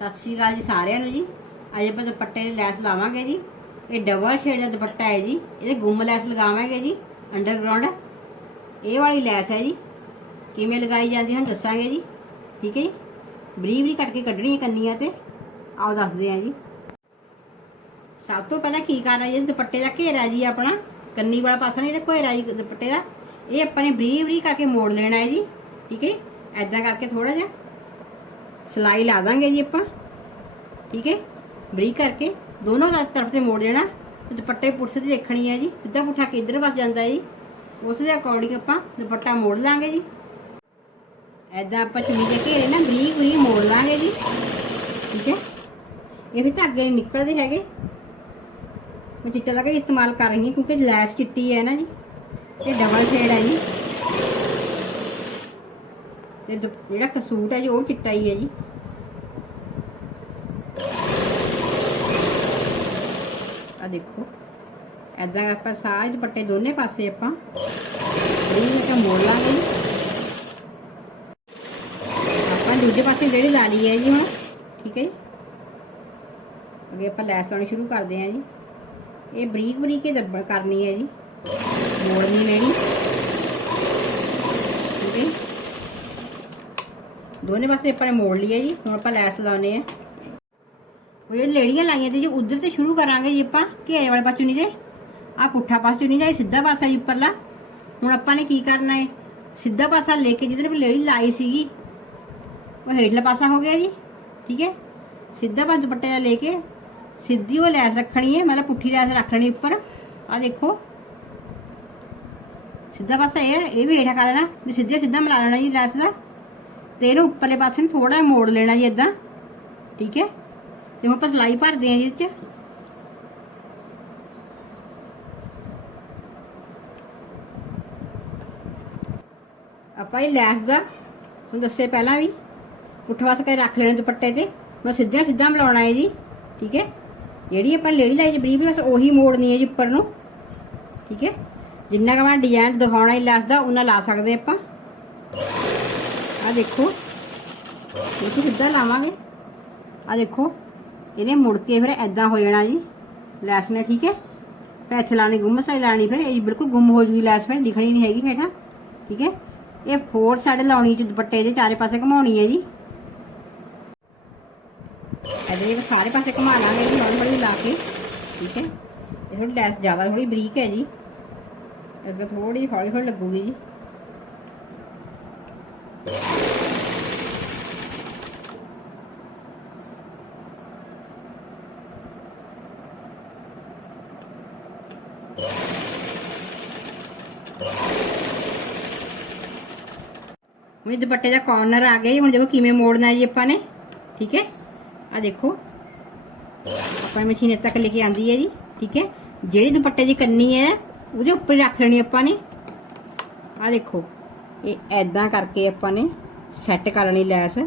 ਸਤਿ ਸ਼੍ਰੀ ਅਕਾਲ ਜੀ ਸਾਰਿਆਂ ਨੂੰ ਜੀ। ਅੱਜ ਆਪਾਂ ਦੁਪੱਟੇ ਦੀ ਲੈਸ ਲਾਵਾਂਗੇ ਜੀ। ਇਹ ਡਬਲ ਸ਼ੇਡ ਦਾ ਦੁਪੱਟਾ ਹੈ ਜੀ। ਇਹਦੇ ਗੁੰਮ ਲੈਸ ਲਗਾਵਾਂਗੇ ਜੀ ਅੰਡਰਗਰਾਉਂਡ ਇਹ ਵਾਲੀ ਲੈਸ ਹੈ ਜੀ। ਕਿਵੇਂ ਲਗਾਈ ਜਾਂਦੀ ਹੈ ਦੱਸਾਂਗੇ ਜੀ। ਠੀਕ ਹੈ ਜੀ। ਬਰੀਕ ਬਰੀਕ ਕੱਟ ਕੇ ਕੱਢਣੀਆਂ ਕੰਨੀਆਂ ਤੇ। ਆਓ ਦੱਸਦੇ ਹਾਂ ਜੀ। ਸਭ ਤੋਂ ਪਹਿਲਾਂ ਕੀ ਕਰਨਾ ਜੀ? ਦੁਪੱਟੇ ਦਾ ਘੇਰਾ ਜੀ ਆਪਣਾ। ਕੰਨੀ ਵਾਲਾ ਪਾਸਾ ਨਹੀਂ ਜਿਹੜਾ ਘੇਰਾ ਜੀ ਦੁਪੱਟੇ ਦਾ। ਇਹ ਆਪਾਂ ਨੇ ਬਰੀਕ ਬਰੀਕ ਕਰਕੇ ਮੋੜ ਲੈਣਾ ਹੈ ਜੀ। ਠੀਕ ਹੈ ਐਦਾਂ ਕਰਕੇ ਥੋੜਾ ਜਿਹਾ ਸਲਾਈ ਲਾ ਦਾਂਗੇ ਜੀ ਆਪਾਂ। ਠੀਕ ਹੈ? ਬਰੀਕ ਕਰਕੇ ਦੋਨੋਂ ਤਰਫ ਤੇ ਮੋੜ ਦੇਣਾ। ਤੇ ਦੁਪੱਟੇ ਪੁੱਠੇ ਦੀ ਦੇਖਣੀ ਹੈ ਜੀ। ਸਿੱਧਾ ਪੁੱਠਾ ਕਿੱਧਰ ਵੱਜ ਜਾਂਦਾ ਜੀ। ਉਸ ਦੇ ਅਕੋਰਡਿੰਗ ਆਪਾਂ ਦੁਪੱਟਾ ਮੋੜ ਲਾਂਗੇ ਜੀ। ਐਦਾਂ ਆਪਾਂ ਚੁੰਨੀ ਦੇ ਘੇਰੇ ਨਾ ਬਰੀਕ ਬਰੀਕ ਮੋੜ ਲਾਂਗੇ ਜੀ। ਠੀਕ ਹੈ? ਇਹ ਵੀ ਧਾਗੇ ਨਹੀਂ ਨਿਕਲਦੇ ਹੈਗੇ। ਮੈਂ ਚਿੱਟੇ ਦਾ ਕਿ ਇਸਤੇਮਾਲ ਕਰ ਰਹੀ ਹਾਂ ਕਿਉਂਕਿ ਲੈਸ ਚਿੱਟੀ ਹੈ ਨਾ ਜੀ। ਤੇ ਡਬਲ ਸ਼ੇਡ ਹੈ ਜੀ। ਤੇ ਦੁ- ਜਿਹੜਾ ਕਸੂਟ ਹੈ ਜੀ, ਉਹ ਚਿੱਟਾ ਹੀ ਹੈ ਜੀ। ਆ ਦੇਖੋ ਐਦਾਂ ਆਪਾਂ ਸਾਰੇ ਦੁਪੱਟੇ ਦੋਨੇ ਪਾਸੇ ਆਪਾਂ ਬਰੀਕ ਜਿਹਾ ਮੋੜ ਲਾਂਗੇ ਆਪਾਂ ਦੂਜੇ ਪਾਸੇ ਜਿਹੜੀ ਲਾ ਲਈ ਹੈ ਜੀ ਹੁਣ, ਠੀਕ ਹੈ ਜੀ। ਅੱਗੇ ਆਪਾਂ ਲੈਸ ਲਾਉਣੀ ਸ਼ੁਰੂ ਕਰਦੇ ਹਾਂ ਜੀ। ਇਹ ਬਰੀਕ ਬਰੀਕ ਹੀ ਦੱਬੜ ਕਰਨੀ ਹੈ ਜੀ। ਮੋੜ ਨਹੀਂ ਲੈਣੀ ਠੀਕ ਹੈ ਜੀ। ਦੋਨੇ ਪਾਸੇ ਆਪਾਂ ਨੇ ਮੋੜ ਲਿਆ ਜੀ, ਹੁਣ ਆਪਾਂ ਲੈਸ ਲਾਉਨੇ ਆ। ਉਹ ਜਿਹੜੀ ਲੇੜੀਆਂ ਲਾਈਆਂ ਤੇ ਜੀ, ਉਧਰ ਤੇ ਸ਼ੁਰੂ ਕਰਾਂਗੇ ਜੀ ਆਪਾਂ, ਘੇਰੇ ਵਾਲੇ ਪਾਸੇ ਨਹੀਂ ਜੇ ਆ ਪੁੱਠਾ ਪਾਸਾ ਚੁਣੀ ਜਾਏ, ਸਿੱਧਾ ਪਾਸਾ ਜੀ ਉੱਪਰਲਾ। ਹੁਣ ਆਪਾਂ ਨੇ ਕੀ ਕਰਨਾ ਹੈ ਸਿੱਧਾ ਪਾਸਾ ਲੈ ਕੇ ਜਿੱਧਰ ਲੇੜੀ ਲਾਈ ਸੀਗੀ, ਉਹ ਹੇਠਲਾ ਪਾਸਾ ਹੋ ਗਿਆ ਜੀ, ਠੀਕ ਹੈ ਸਿੱਧਾ ਪਾਸ ਦੁਪੱਟੇ ਦਾ ਲੈ ਕੇ ਸਿੱਧੀ ਉਹ ਲੈਸ ਰੱਖਣੀ ਹੈ ਮਤਲਬ ਪੁੱਠੀ ਲੈਸ ਰੱਖਣੀ ਉੱਪਰ। ਆ ਦੇਖੋ। ਸਿੱਧਾ ਪਾਸਾ ਇਹ ਇਹ ਵੀ ਹੇਠਾਂ ਕਰ ਦੇਣਾ, ਵੀ ਸਿੱਧਾ ਸਿੱਧਾ ਮਿਲਾ ਲੈਣਾ ਜੀ ਲੈਸ ਦਾ। ਤੇ ਇਹਨੂੰ ਉੱਪਰਲੇ ਪਾਸੇ ਨੂੰ ਥੋੜਾ ਮੋੜ ਲੈਣਾ ਜੀ ਇਦਾਂ ਠੀਕ ਹੈ? ਤੇ ਹੁਣ ਆਪਾਂ ਸਲਾਈ ਭਰਦੇ ਹਾਂ ਜੀ ਇਹਦੇ ਚ। ਆਪਾਂ ਇਹ ਲੈਸ ਦਾ, ਤੁਹਾਨੂੰ ਦੱਸੇ ਪਹਿਲਾਂ ਵੀ, ਪੁੱਠਾ ਪਾਸਾ ਕੇ ਰੱਖ ਲੈਣੇ ਦੁਪੱਟੇ ਤੇ। ਹੁਣ ਸਿੱਧਾ ਸਿੱਧਾ ਮਿਲਾਉਣਾ ਹੈ ਜੀ। ਠੀਕ ਹੈ? ਜਿਹੜੀ ਆਪਾਂ ਲੇਡੀ ਲਾਈ ਜੀ ਬਰੀਕ, ਬਸ ਉਹੀ ਮੋੜਨੀ ਹੈ ਜੀ ਉੱਪਰ ਨੂੰ। ਠੀਕ ਹੈ? ਜਿੰਨਾ ਕੁ ਮੈਂ ਡਿਜ਼ਾਈਨ ਦਿਖਾਉਣਾ ਹੈ ਲੈਸ ਦਾ ਉਹਨਾਂ ਲਾ ਸਕਦੇ ਆਪਾਂ। ਆ ਦੇਖੋ। ਇਹ ਸਿੱਧਾ ਲਾਵਾਂਗੇ। ਆ ਦੇਖੋ, ਇਹਨੇ ਮੁੜ ਕੇ ਫਿਰ ਐਦਾਂ ਹੋ ਜਾਣਾ ਜੀ, ਲੈਸ ਨੇ, ਠੀਕ ਹੈ। ਫਿਰ ਇੱਥੇ ਲਾਣੀ ਗੁੰਮ ਸਾਈ ਲਾਣੀ ਫਿਰ, ਇਹ ਬਿਲਕੁਲ ਗੁੰਮ ਹੋ ਜੂਗੀ ਲੈਸ, ਫਿਰ ਦਿਖਣੀ ਨਹੀਂ ਹੈਗੀ ਹੇਠਾਂ ਠੀਕ ਹੈ। ਇਹ ਫੋਰ ਸਾਈਡ ਲਾਉਣੀ ਚ ਦੁਪੱਟੇ ਦੇ ਚਾਰੇ ਪਾਸੇ ਘੁਮਾਉਣੀ ਹੈ ਜੀ। ਇਹਦੇ ਸਾਰੇ ਪਾਸੇ ਘੁਮਾ ਲਾਂਗੇ ਜੀ, ਹੌਲੀ ਲਾ ਕੇ, ਠੀਕ ਹੈ। ਇਹ ਥੋੜੀ ਲੈਸ ਜ਼ਿਆਦਾ ਥੋੜੀ ਬਰੀਕ ਹੈ ਜੀ। ਇਹਦੇ ਥੋੜੀ ਹੌਲੀ ਹੌਲੀ ਲੱਗੂਗੀ ਜੀ। ਹੁਣ ਇਹ ਦੁਪੱਟੇ ਦਾ ਕਾਰਨਰ ਆ ਗਿਆ ਜੀ, ਹੁਣ ਦੇਖੋ ਕਿਵੇਂ ਮੋੜਨਾ ਹੈ ਜੀ ਆਪਾਂ ਨੇ। ਠੀਕ ਹੈ? ਆ ਦੇਖੋ। ਆਪਾਂ ਮਸ਼ੀਨ ਇੱਥੇ ਤੱਕ ਲੈ ਕੇ ਆਂਦੀ ਹੈ ਜੀ, ਠੀਕ ਹੈ? ਜਿਹੜੀ ਦੁਪੱਟੇ ਦੀ ਕੰਨੀ ਹੈ, ਉਹਦੇ ਉੱਪਰ ਹੀ ਰੱਖ ਲੈਣੀ ਆਪਾਂ ਨੇ। ਆ ਦੇਖੋ, ਇਹ ਐਦਾਂ ਕਰਕੇ ਆਪਾਂ ਨੇ ਸੈੱਟ ਕਰ ਲੈਣੀ ਲੈਸ,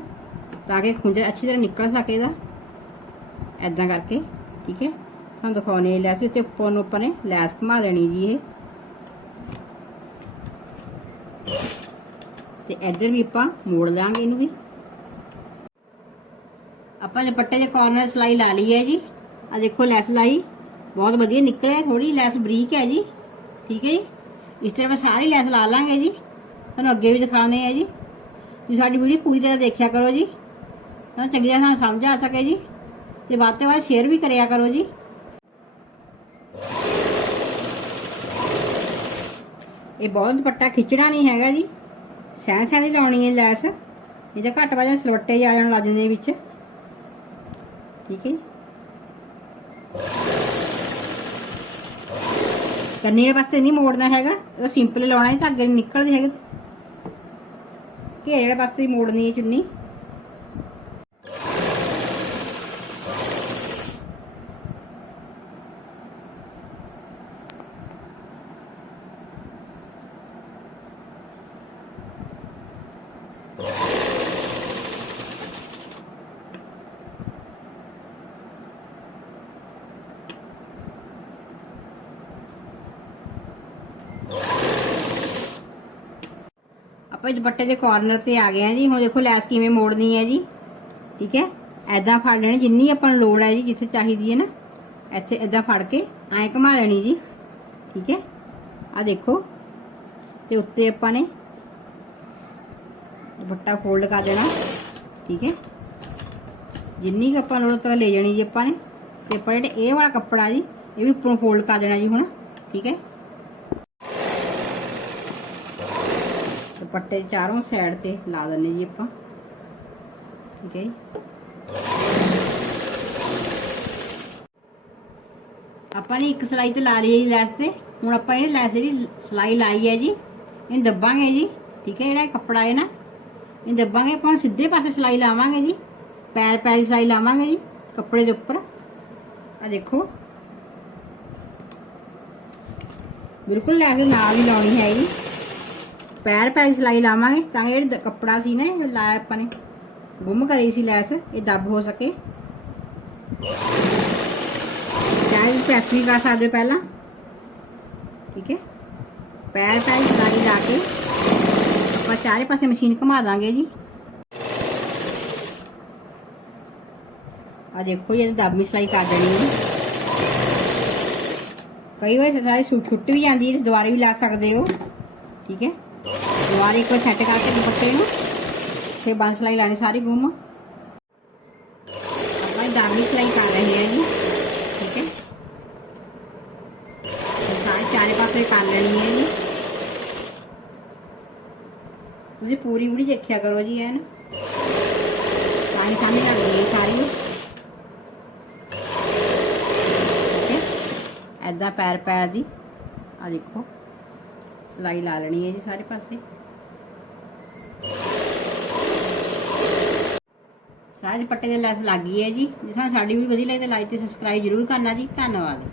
ਤਾਂ ਕਿ ਖੁੰਝਾ ਅੱਛੀ ਤਰ੍ਹਾਂ ਨਿਕਲ ਸਕੇ ਇਹਦਾ। ਐਦਾਂ ਕਰਕੇ, ਠੀਕ ਹੈ? ਤੁਹਾਨੂੰ ਦਿਖਾਉਣੇ ਲੈਸ ਤੇ ਉੱਪਰ ਨੂੰ ਆਪਾਂ ਨੇ ਲੈਸ ਘੁਮਾ ਲੈਣੀ ਜੀ ਇਹ। ਤੇ ਇੱਧਰ ਵੀ ਆਪਾਂ ਮੋੜ ਲਾਂਗੇ ਇਹਨੂੰ ਵੀ। ਆਪਾਂ ਦੁਪੱਟੇ ਦੇ ਕਾਰਨਰ ਸਲਾਈ ਲਾ ਲਈ ਹੈ ਜੀ। ਆ ਦੇਖੋ ਲੈਸ ਲਾਈ ਬਹੁਤ ਵਧੀਆ ਨਿਕਲਿਆ ਥੋੜੀ ਲੈਸ ਬਰੀਕ ਹੈ ਜੀ। ਠੀਕ ਹੈ ਜੀ? ਇਸ ਤਰ੍ਹਾਂ ਮੈਂ ਸਾਰੀ ਲੈਸ ਲਾ ਲਾਂਗੇ ਜੀ। ਤੁਹਾਨੂੰ ਅੱਗੇ ਵੀ ਦਿਖਾਉਣੇ ਹੈ ਜੀ। ਤੁਸੀਂ ਸਾਡੀ ਵੀਡੀਓ ਪੂਰੀ ਤਰ੍ਹਾਂ ਦੇਖਿਆ ਕਰੋ ਜੀ। ਤੁਹਾਨੂੰ ਚੰਗੀ ਤਰ੍ਹਾਂ ਸਮਝ ਆ ਸਕੇ ਜੀ। ਤੇ ਬਾਅਦ ਤੇ ਬਾਅਦ ਸ਼ੇਅਰ ਵੀ ਕਰਿਆ ਕਰੋ ਜੀ। ਇਹ ਬਹੁਤ ਦੁਪੱਟਾ ਖਿੱਚਣਾ ਨਹੀਂ ਹੈਗਾ ਜੀ। ਸਹਿ ਸਹਿ ਦੀ ਲਾਉਣੀ ਹੈ ਲੈਸ। ਇਹਦਾ ਘੱਟ ਵਾਜਾ ਸਲਵੱਟੇ ਜਾ ਜਾਣ ਲੱਗ ਜਾਂਦੇ ਵਿੱਚ। ਠੀਕ ਹੈ ਜੀ। ਕੰਨੇ ਵਾਸਤੇ ਨਹੀਂ ਮੋੜਨਾ ਹੈਗਾ। ਉਹ ਸਿੰਪਲ ਲਾਉਣਾ ਹੈ ਧਾਗੇ ਨਹੀਂ ਨਿਕਲਦੇ ਹੈਗੇ। ਘੇਰੇ ਵਾਲੇ ਪਾਸੇ ਹੀ ਮੋੜਨੀ ਹੈ ਚੁੰਨੀ। ਆਪਾਂ ਦੁਪੱਟੇ ਦੇ ਕਾਰਨਰ ਤੇ ਆ ਗਏ ਆ ਜੀ। ਹੁਣ ਦੇਖੋ ਲੈਸ ਕਿਵੇਂ ਮੋੜਨੀ ਹੈ ਜੀ। ਠੀਕ ਹੈ? ਐਦਾਂ ਫੜ ਲੈਣੀ, ਜਿੰਨੀ ਆਪਾਂ ਨੂੰ ਲੋੜ ਹੈ ਜੀ, ਜਿੱਥੇ ਚਾਹੀਦੀ ਹੈ ਨਾ, ਇੱਥੇ ਐਦਾਂ ਫੜ ਕੇ ਐਂ ਘੁਮਾ ਲੈਣੀ ਜੀ। ਠੀਕ ਹੈ? ਆ ਦੇਖੋ। ਤੇ ਉੱਤੇ ਆਪਾਂ ਨੇ ਦੁਪੱਟਾ ਫੋਲਡ ਕਰ ਦੇਣਾ। ਠੀਕ ਹੈ। ਜਿੰਨੀ ਕੁ ਆਪਾਂ ਲੋੜ ਤੱਕ ਲੈ ਜਾਣੀ ਜੀ ਆਪਾਂ ਨੇ। ਤੇ ਆਪਾਂ ਜਿਹੜਾ ਇਹ ਵਾਲਾ ਕੱਪੜਾ ਜੀ, ਇਹ ਵੀ ਉੱਪਰੋਂ ਫੋਲਡ ਕਰ ਦੇਣਾ ਜੀ ਹੁਣ। ਠੀਕ ਹੈ। ਦੁਪੱਟੇ ਚਾਰੋਂ ਸਾਈਡ ਤੇ ਲਾ ਦਿੰਨੇ ਜੀ ਆਪਾਂ। ਠੀਕ ਹੈ ਜੀ। ਆਪਾਂ ਨੇ ਇੱਕ ਸਲਾਈ ਤੇ ਲਾ ਲਈ ਜੀ ਲੈਸ ਤੇ। ਹੁਣ ਆਪਾਂ ਇਹ ਲੈਸ ਜਿਹੜੀ ਸਲਾਈ ਲਾਈ ਹੈ ਜੀ ਇਹਨੂੰ ਦੱਬਾਂਗੇ ਜੀ। ਠੀਕ ਹੈ, ਜਿਹੜਾ ਇਹ ਕੱਪੜਾ ਹੈ ਨਾ ਇਹ ਦੱਬਾਂਗੇ ਆਪਾਂ ਹੁਣ ਸਿੱਧੇ ਪਾਸੇ ਸਲਾਈ ਲਾਵਾਂਗੇ ਜੀ। ਪੈਰ ਪੈਰ ਦੀ ਸਲਾਈ ਲਾਵਾਂਗੇ ਜੀ, ਕੱਪੜੇ ਦੇ ਉੱਪਰ। ਆ ਦੇਖੋ। ਬਿਲਕੁਲ ਲੈਸ ਦੇ ਨਾਲ ਹੀ ਲਾਉਣੀ ਹੈ ਜੀ। ਪੈਰ ਪੈਰ ਦੀ ਸਲਾਈ ਲਾਵਾਂਗੇ ਤਾਂ ਇਹ ਜਿਹੜਾ ਕੱਪੜਾ ਸੀ ਨਾ, ਇਹ ਲਾਇਆ ਆਪਾਂ ਨੇ। ਗੁੰਮ ਕਰੀ ਸੀ ਲੈਸ, ਇਹ ਦੱਬ ਹੋ ਸਕੇ। ਚਾਹੇ ਪ੍ਰੈਸ ਵੀ ਕਰ ਸਕਦੇ ਪਹਿਲਾਂ। ਠੀਕ ਹੈ। ਪੈਰ ਪੈਰ ਦੀ ਸਲਾਈ ਲਾ ਕੇ। ਆਪਾਂ ਚਾਰੇ ਪਾਸੇ ਮਸ਼ੀਨ ਘੁਮਾ ਦਾਂਗੇ ਜੀ। ਆ ਦੇਖੋ ਇਹ ਦੱਬੀ ਸਲਾਈ ਕਰ ਦੇਣੀ ਹੈ। ਕਈ ਵਾਰ ਸਾਰੇ ਸੁੱਟ ਛੁੱਟ ਵੀ ਜਾਂਦੀ ਹੈ ਦੁਬਾਰੇ ਵੀ ਲਾ ਸਕਦੇ ਹੋ। ਠੀਕ ਹੈ? ਦੁਬਾਰੇ ਇੱਕ ਵਾਰ ਸੈੱਟ ਕਰਕੇ ਦੁਪੱਟੇ ਨੂੰ, ਫਿਰ ਬੰਦ ਸਲਾਈ ਲਾਣੀ ਸਾਰੀ ਗੁੰਮ। ਆਪਾਂ ਦਾਮੀ ਸਲਾਈ ਕਰ ਰਹੇ ਹਾਂ ਜੀ। ਠੀਕ ਹੈ? ਸਾਰੇ ਚਾਰੇ ਪਾਸੇ ਕਰ ਲੈਣੀ ਹੈ ਜੀ ਤੁਸੀਂ ਪੂਰੀ ਉੜੀ ਦੇਖਿਆ ਕਰੋ ਜੀ ਐਨ ਸਾਰੀ ਸਾਹਮਣੇ ਲੱਗਦੀ ਹੈ ਸਾਰੀ। ਐਦਾਂ ਪੈਰ ਪੈਰ ਦੀ। ਆ ਦੇਖੋ। ਸਲਾਈ ਲਾ ਲੈਣੀ ਹੈ ਜੀ ਸਾਰੇ ਪਾਸੇ। ਸਾਰੇ ਪੱਟੇ ਦੇ ਲੈਸ ਲੱਗ ਗਈ ਹੈ ਜੀ। ਜੇ ਤੁਹਾਨੂੰ ਸਾਡੀ ਵੀ ਵਧੀਆ ਲੱਗੇ ਤਾਂ ਲਾਈਕ ਤੇ ਸਬਸਕ੍ਰਾਈਬ ਜ਼ਰੂਰ ਕਰਨਾ ਜੀ। ਧੰਨਵਾਦ।